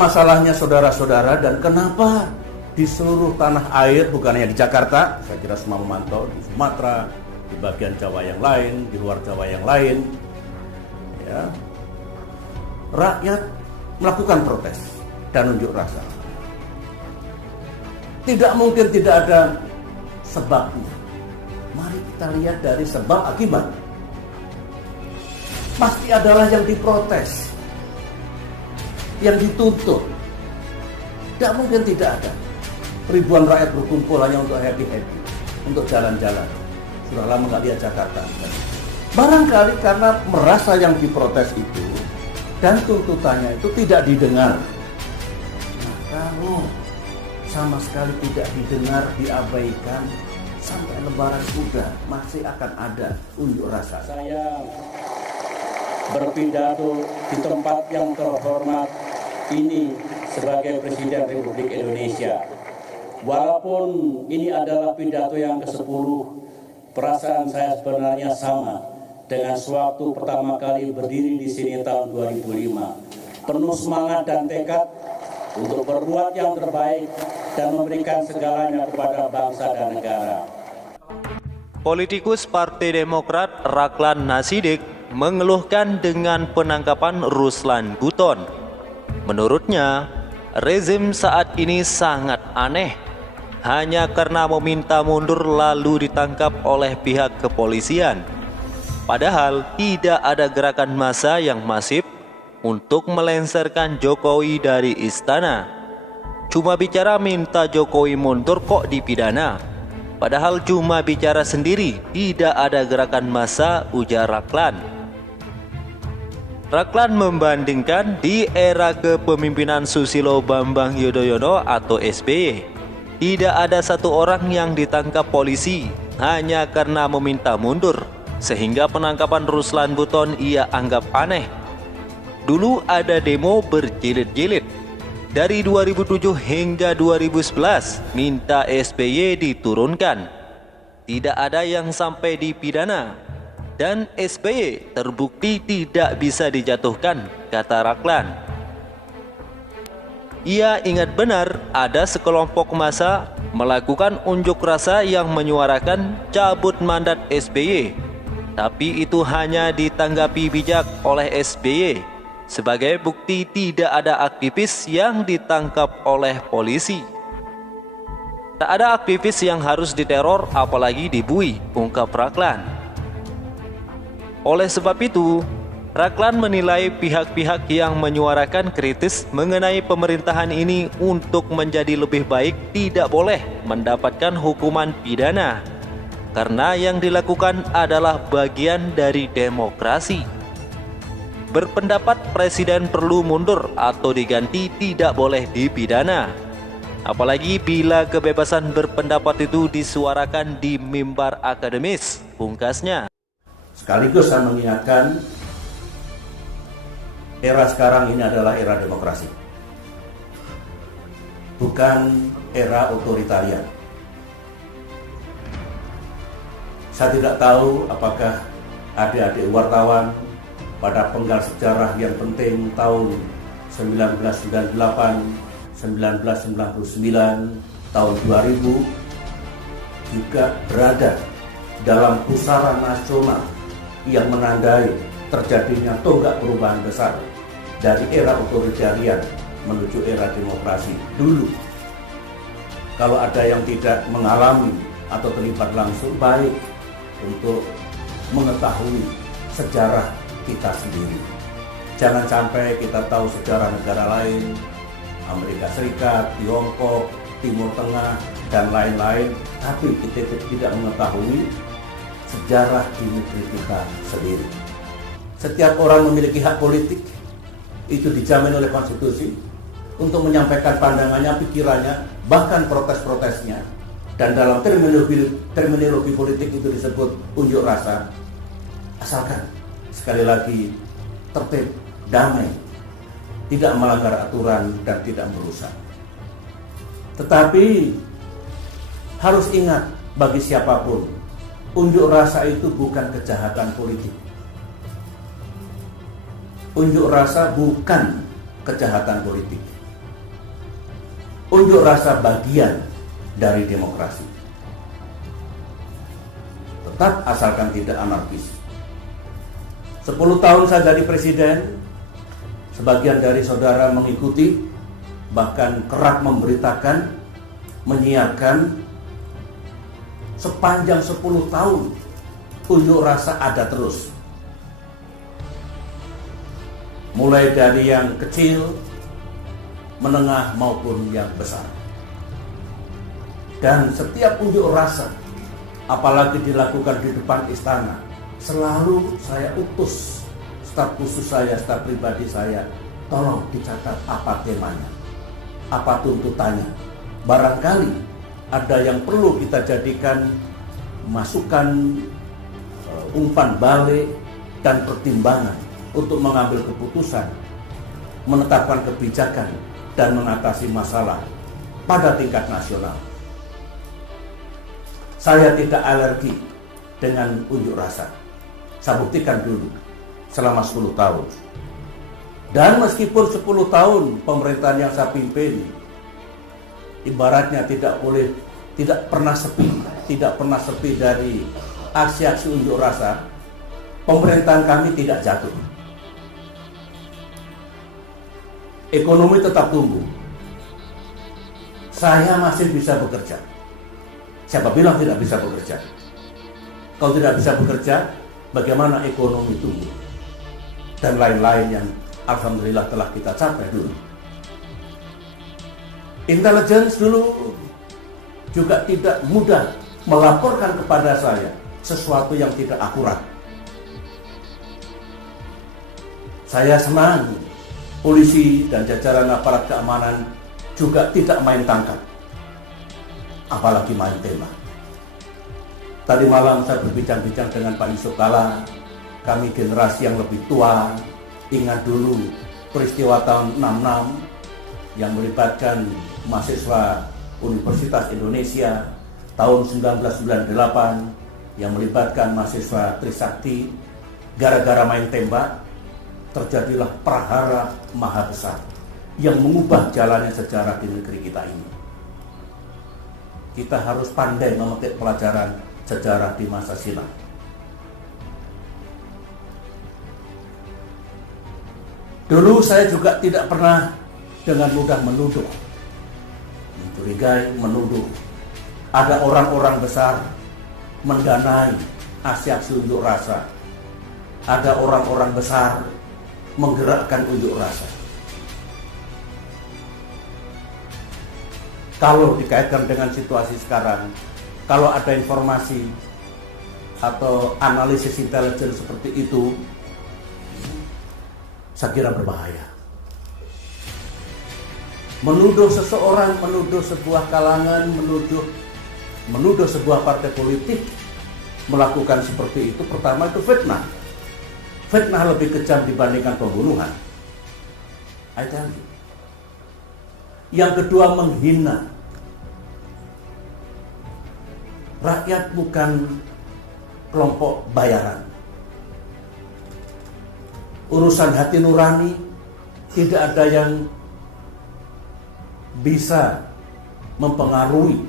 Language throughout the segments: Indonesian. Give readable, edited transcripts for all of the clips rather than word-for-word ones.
masalahnya saudara-saudara, dan kenapa di seluruh tanah air, bukan hanya di Jakarta, saya kira semua memantau, di Sumatera, di bagian Jawa yang lain, di luar Jawa yang lain, ya, rakyat melakukan protes dan unjuk rasa. Tidak mungkin tidak ada sebabnya. Mari kita lihat dari sebab akibat. Pasti adalah yang diprotes, yang dituntut. Tidak mungkin tidak ada. Ribuan rakyat berkumpul hanya untuk happy-happy, untuk jalan-jalan. Sudah lama nggak lihat Jakarta. Barangkali karena merasa yang diprotes itu dan tuntutannya itu tidak didengar. Nah, kalau sama sekali tidak didengar, diabaikan, sampai lebaran sudah masih akan ada unjuk rasa. Saya berpidato di tempat yang terhormat ini sebagai Presiden Republik Indonesia. Walaupun ini adalah pidato yang ke-10, perasaan saya sebenarnya sama dengan sewaktu pertama kali berdiri di sini tahun 2005. Penuh semangat dan tekad untuk berbuat yang terbaik dan memberikan segalanya kepada bangsa dan negara. Politikus Partai Demokrat Raklan Nasidik mengeluhkan dengan penangkapan Ruslan Buton. Menurutnya, rezim saat ini sangat aneh. Hanya karena meminta mundur lalu ditangkap oleh pihak kepolisian. Padahal tidak ada gerakan massa yang masif untuk melengsarkan Jokowi dari istana. Cuma bicara minta Jokowi mundur kok dipidana. Padahal cuma bicara sendiri, tidak ada gerakan massa, ujar Raklan. Raklan membandingkan di era kepemimpinan Susilo Bambang Yudhoyono atau SBY, tidak ada satu orang yang ditangkap polisi hanya karena meminta mundur, sehingga penangkapan Ruslan Buton ia anggap aneh. Dulu ada demo berjilid-jilid dari 2007 hingga 2011 minta SBY diturunkan. Tidak ada yang sampai dipidana dan SBY terbukti tidak bisa dijatuhkan, kata Raklan. Ia ingat benar ada sekelompok massa melakukan unjuk rasa yang menyuarakan cabut mandat SBY, tapi itu hanya ditanggapi bijak oleh SBY sebagai bukti tidak ada aktivis yang ditangkap oleh polisi. Tak ada aktivis yang harus diteror apalagi dibui, ungkap Raklan. Oleh sebab itu, Raklan menilai pihak-pihak yang menyuarakan kritis mengenai pemerintahan ini untuk menjadi lebih baik tidak boleh mendapatkan hukuman pidana, karena yang dilakukan adalah bagian dari demokrasi. Berpendapat presiden perlu mundur atau diganti tidak boleh dipidana, apalagi bila kebebasan berpendapat itu disuarakan di mimbar akademis, pungkasnya. Sekaligus saya mengingatkan, era sekarang ini adalah era demokrasi, bukan era otoritarian. Saya tidak tahu apakah adik-adik wartawan pada penggal sejarah yang penting tahun 1998, 1999, tahun 2000 juga berada dalam pusaran nasional yang menandai terjadinya tonggak perubahan besar dari era otoritarian menuju era demokrasi. Dulu, kalau ada yang tidak mengalami atau terlibat langsung, baik untuk mengetahui sejarah kita sendiri. Jangan sampai kita tahu sejarah negara lain, Amerika Serikat, Tiongkok, Timur Tengah, dan lain-lain, tapi kita tidak mengetahui sejarah di negeri kita sendiri. Setiap orang memiliki hak politik, itu dijamin oleh konstitusi, untuk menyampaikan pandangannya, pikirannya, bahkan protes-protesnya. Dan dalam terminologi politik itu disebut unjuk rasa, asalkan sekali lagi tertib, damai, tidak melanggar aturan dan tidak merusak. Tetapi harus ingat, bagi siapapun, unjuk rasa itu bukan kejahatan politik. Unjuk rasa bukan kejahatan politik. unjuk rasa bagian dari demokrasi. Tetap asalkan tidak anarkis. 10 tahun saya jadi presiden, sebagian dari saudara mengikuti, bahkan kerap memberitakan, menyiarkan. Sepanjang 10 tahun unjuk rasa ada terus. Mulai dari yang kecil, menengah maupun yang besar. Dan setiap unjuk rasa, apalagi dilakukan di depan istana, selalu saya utus staf khusus saya, staf pribadi saya, tolong dicatat apa temanya, apa tuntutannya. Barangkali ada yang perlu kita jadikan masukan, umpan balik, dan pertimbangan untuk mengambil keputusan, menetapkan kebijakan, dan mengatasi masalah pada tingkat nasional. Saya tidak alergi dengan unjuk rasa. Saya buktikan dulu selama 10 tahun. Dan meskipun 10 tahun pemerintahan yang saya pimpin, ibaratnya tidak pernah sepi dari aksi-aksi unjuk rasa, pemerintahan kami tidak jatuh. Ekonomi tetap tumbuh. Saya masih bisa bekerja. Siapa bilang tidak bisa bekerja? Kalau tidak bisa bekerja, bagaimana ekonomi tumbuh? Dan lain-lain yang alhamdulillah telah kita capai dulu. Intelligence dulu juga tidak mudah melaporkan kepada saya sesuatu yang tidak akurat. Saya senang polisi dan jajaran aparat keamanan juga tidak main tangkap, apalagi main tembak. Tadi malam saya berbincang-bincang dengan Pak Yusuf Kalla. Kami generasi yang lebih tua ingat dulu peristiwa tahun 66 yang melibatkan mahasiswa Universitas Indonesia, tahun 1998 yang melibatkan mahasiswa Trisakti. Gara-gara main tembak terjadilah prahara maha besar yang mengubah jalannya sejarah di negeri kita ini. Kita harus pandai memetik pelajaran sejarah di masa silam. Dulu saya juga tidak pernah dengan mudah menuduh, mencurigai, menuduh. Ada orang-orang besar mendanai aksi-aksi unjuk rasa. Ada orang-orang besar menggerakkan unjuk rasa. Kalau dikaitkan dengan situasi sekarang, kalau ada informasi atau analisis intelijen seperti itu, saya kira berbahaya. Menuduh seseorang, menuduh sebuah kalangan, menuduh sebuah partai politik melakukan seperti itu, pertama itu fitnah. Fitnah lebih kejam dibandingkan pembunuhan. I tell you. Yang kedua, menghina. Rakyat bukan kelompok bayaran. Urusan hati nurani tidak ada yang bisa mempengaruhi.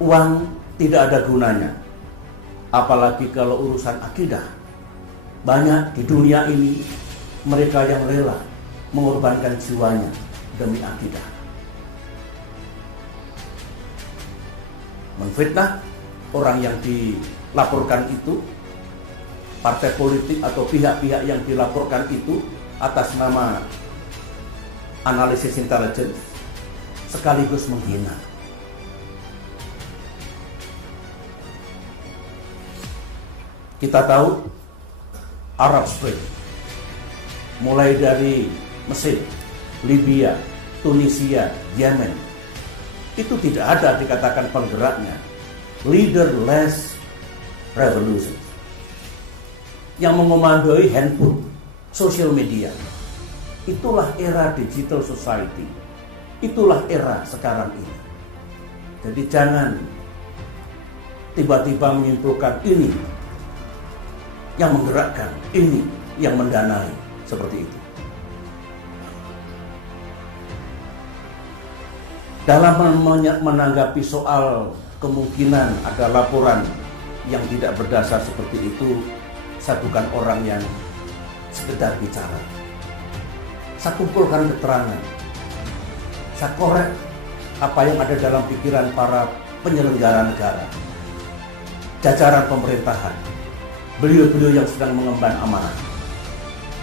Uang tidak ada gunanya. Apalagi kalau urusan akidah. Banyak di dunia ini mereka yang rela mengorbankan jiwanya demi akidah. Menfitnah orang yang dilaporkan itu, partai politik atau pihak-pihak yang dilaporkan itu atas nama analisis intelijen, sekaligus menghina. Kita tahu Arab Spring, mulai dari Mesir, Libya, Tunisia, Yemen, itu tidak ada dikatakan penggeraknya leaderless revolution yang mengomandoi handphone, social media. Itulah era digital society, itulah era sekarang ini. Jadi jangan tiba-tiba menyimpulkan ini yang menggerakkan, ini yang mendanai, seperti itu. Dalam menanggapi soal kemungkinan ada laporan yang tidak berdasar seperti itu, saya bukan orang yang sekedar bicara. Saya kumpulkan keterangan, saya korek apa yang ada dalam pikiran para penyelenggara negara, jajaran pemerintahan, beliau-beliau yang sedang mengemban amanah.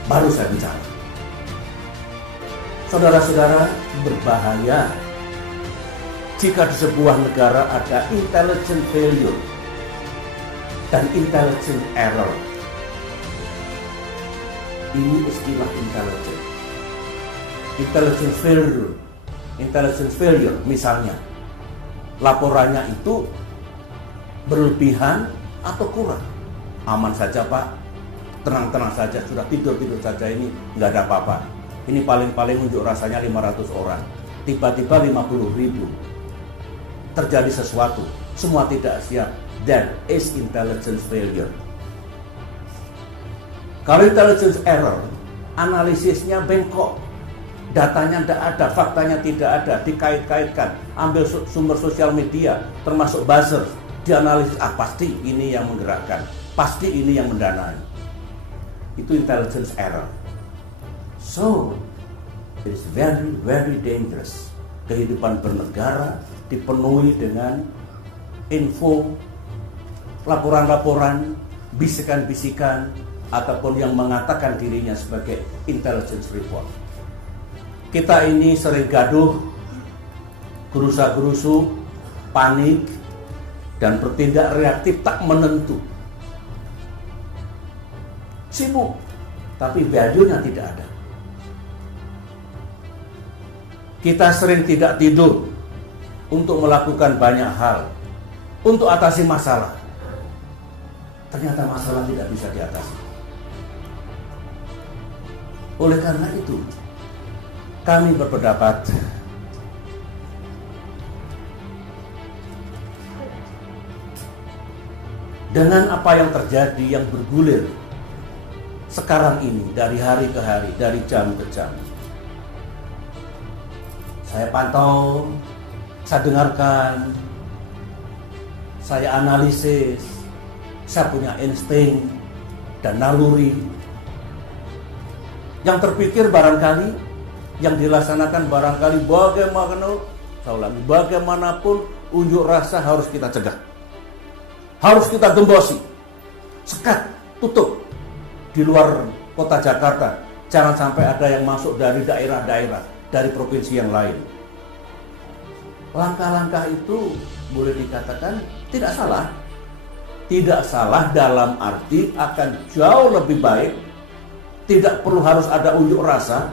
Baru saya bicara. Saudara-saudara, berbahaya jika di sebuah negara ada intelligence failure dan intelligence error. Ini istilah intelligence failure misalnya laporannya itu berlebihan atau kurang. Aman saja Pak, tenang-tenang saja, sudah tidur-tidur saja, ini nggak ada apa-apa. Ini paling-paling unjuk rasanya 500 orang, tiba-tiba 50.000. Terjadi sesuatu, semua tidak siap. That is intelligence failure. Kalau intelligence error, analisisnya bengkok, datanya tidak ada, faktanya tidak ada, dikait-kaitkan, ambil sumber sosial media, termasuk buzzer, dianalisis, pasti ini yang menggerakkan, pasti ini yang mendanai. Itu intelligence error. So, it is very, very dangerous. Kehidupan bernegara dipenuhi dengan info, laporan-laporan, bisikan-bisikan, ataupun yang mengatakan dirinya sebagai intelligence report. Kita ini sering gaduh, gerusa-gerusu, panik, dan bertindak reaktif tak menentu. Sibuk, tapi value-nya tidak ada. Kita sering tidak tidur untuk melakukan banyak hal, untuk atasi masalah. Ternyata masalah tidak bisa diatasi. Oleh karena itu, kami berpendapat dengan apa yang terjadi, yang bergulir sekarang ini, dari hari ke hari, dari jam ke jam. Saya pantau, saya dengarkan, saya analisis, saya punya insting dan naluri. Yang terpikir barangkali, yang dilaksanakan barangkali bagaimanapun unjuk rasa harus kita cegah. Harus kita gembosi, sekat, tutup di luar kota Jakarta. Jangan sampai ada yang masuk dari daerah-daerah, dari provinsi yang lain. Langkah-langkah itu boleh dikatakan tidak salah. Tidak salah dalam arti akan jauh lebih baik. Tidak perlu harus ada unjuk rasa,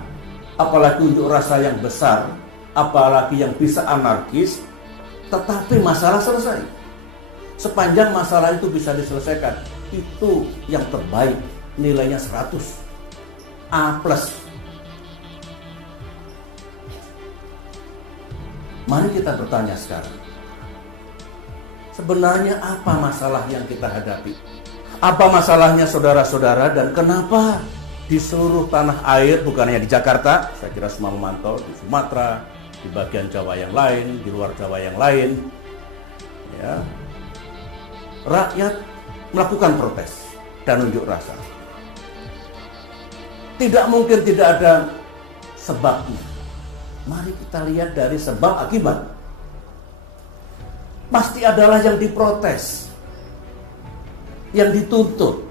apalagi unjuk rasa yang besar, apalagi yang bisa anarkis, tetapi masalah selesai. Sepanjang masalah itu bisa diselesaikan, itu yang terbaik, nilainya 100, A+. Mari kita bertanya sekarang, sebenarnya apa masalah yang kita hadapi? Apa masalahnya saudara-saudara, dan kenapa di seluruh tanah air, bukan hanya di Jakarta, saya kira semua memantau, di Sumatera, di bagian Jawa yang lain, di luar Jawa yang lain, ya, rakyat melakukan protes dan unjuk rasa. Tidak mungkin tidak ada sebabnya. Mari kita lihat dari sebab akibat. Pasti adalah yang diprotes, yang dituntut.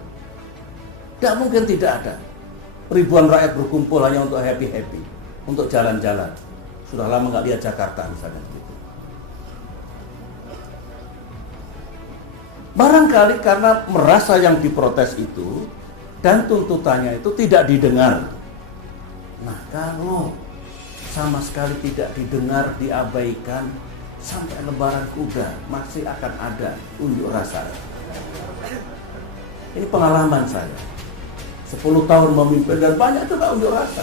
Tidak mungkin tidak ada. Ribuan rakyat berkumpul hanya untuk happy-happy, untuk jalan-jalan. Sudah lama nggak lihat Jakarta misalnya gitu. Barangkali karena merasa yang diprotes itu dan tuntutannya itu tidak didengar. Nah, kalau sama sekali tidak didengar, diabaikan, sampai lebaran kuda masih akan ada unjuk rasa. Ini pengalaman saya. 10 tahun memimpin dan banyak juga unjuk rasa.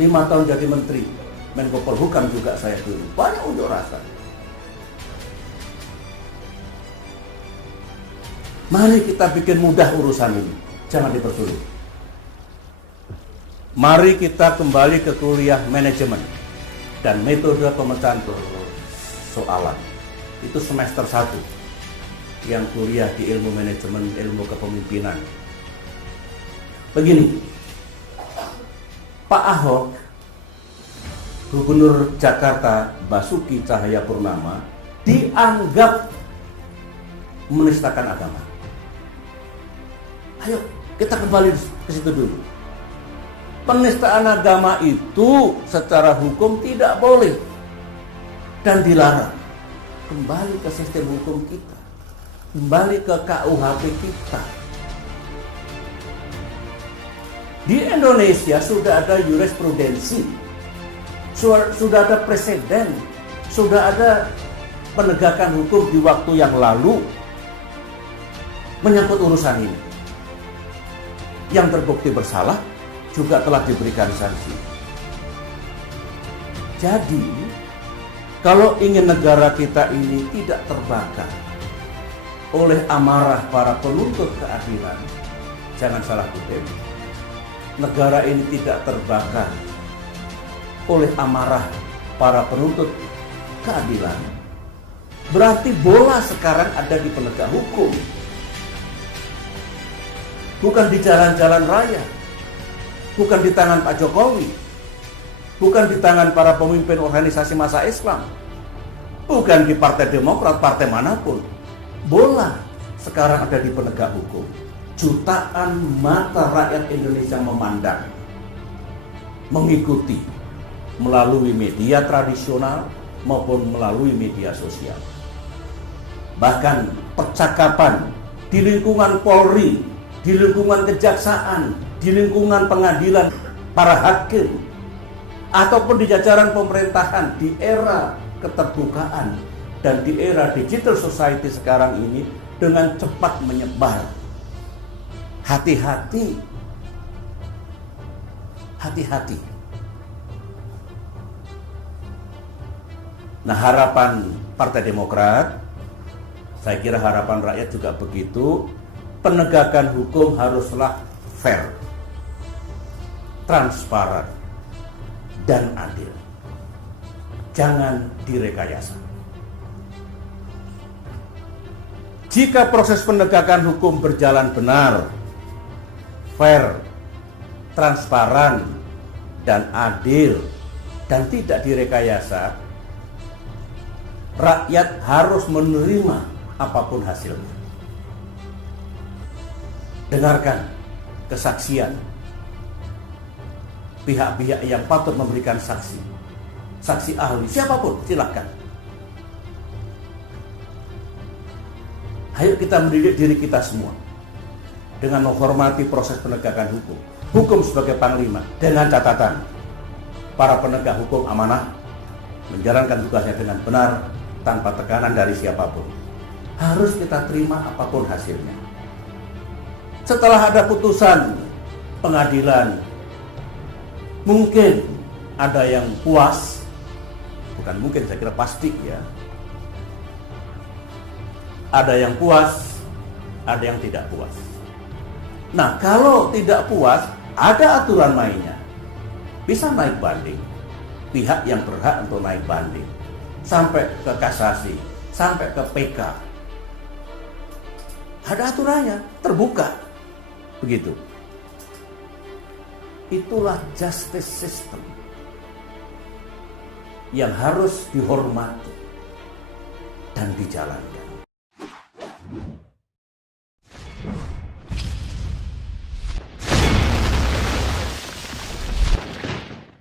5 tahun jadi menteri, Menko Polhukam juga saya dulu, banyak unjuk rasa. Mari kita bikin mudah urusan ini, jangan dipersulit. Mari kita kembali ke kuliah manajemen. dan metode pemecahan persoalan. Itu semester 1 yang kuliah di ilmu manajemen, ilmu kepemimpinan. Begini, Pak Ahok, Gubernur Jakarta Basuki Cahayapurnama, dianggap menistakan agama. Ayo kita kembali ke situ dulu. Penistaan agama itu secara hukum tidak boleh dan dilarang. Kembali ke sistem hukum kita, kembali ke KUHP kita. Di Indonesia sudah ada jurisprudensi, sudah ada presiden, sudah ada penegakan hukum di waktu yang lalu menyangkut urusan ini. Yang terbukti bersalah juga telah diberikan sanksi. Jadi, kalau ingin negara kita ini tidak terbakar oleh amarah para penuntut keadilan, jangan salah kutip, negara ini tidak terbakar oleh amarah para penuntut keadilan, berarti bola sekarang ada di penegak hukum, bukan di jalan-jalan raya, bukan di tangan Pak Jokowi, bukan di tangan para pemimpin organisasi massa Islam, bukan di Partai Demokrat, partai manapun. Bola sekarang ada di penegak hukum. Jutaan mata rakyat Indonesia memandang, mengikuti melalui media tradisional maupun melalui media sosial. Bahkan percakapan di lingkungan Polri, di lingkungan kejaksaan, di lingkungan pengadilan, para hakim, ataupun di jajaran pemerintahan di era keterbukaan dan di era digital society sekarang ini dengan cepat menyebar. Hati-hati, hati-hati. Nah, harapan Partai Demokrat, saya kira harapan rakyat juga begitu, penegakan hukum haruslah fair, transparan, dan adil. Jangan direkayasa. Jika proses penegakan hukum berjalan benar, fair, transparan, dan adil, dan tidak direkayasa, rakyat harus menerima apapun hasilnya. Dengarkan kesaksian pihak-pihak yang patut memberikan saksi, saksi ahli, siapapun, silakan. Ayo kita mendidik diri kita semua dengan menghormati proses penegakan hukum. Hukum sebagai panglima, dengan catatan para penegak hukum amanah menjalankan tugasnya dengan benar tanpa tekanan dari siapapun. Harus kita terima apapun hasilnya. Setelah ada putusan pengadilan, mungkin ada yang puas, bukan mungkin, saya kira pasti ya. Ada yang puas, ada yang tidak puas. Nah, kalau tidak puas, ada aturan mainnya. Bisa naik banding. Pihak yang berhak untuk naik banding. Sampai ke kasasi, sampai ke PK. Ada aturannya, terbuka. Begitu. Itulah justice system yang harus dihormati dan dijalankan.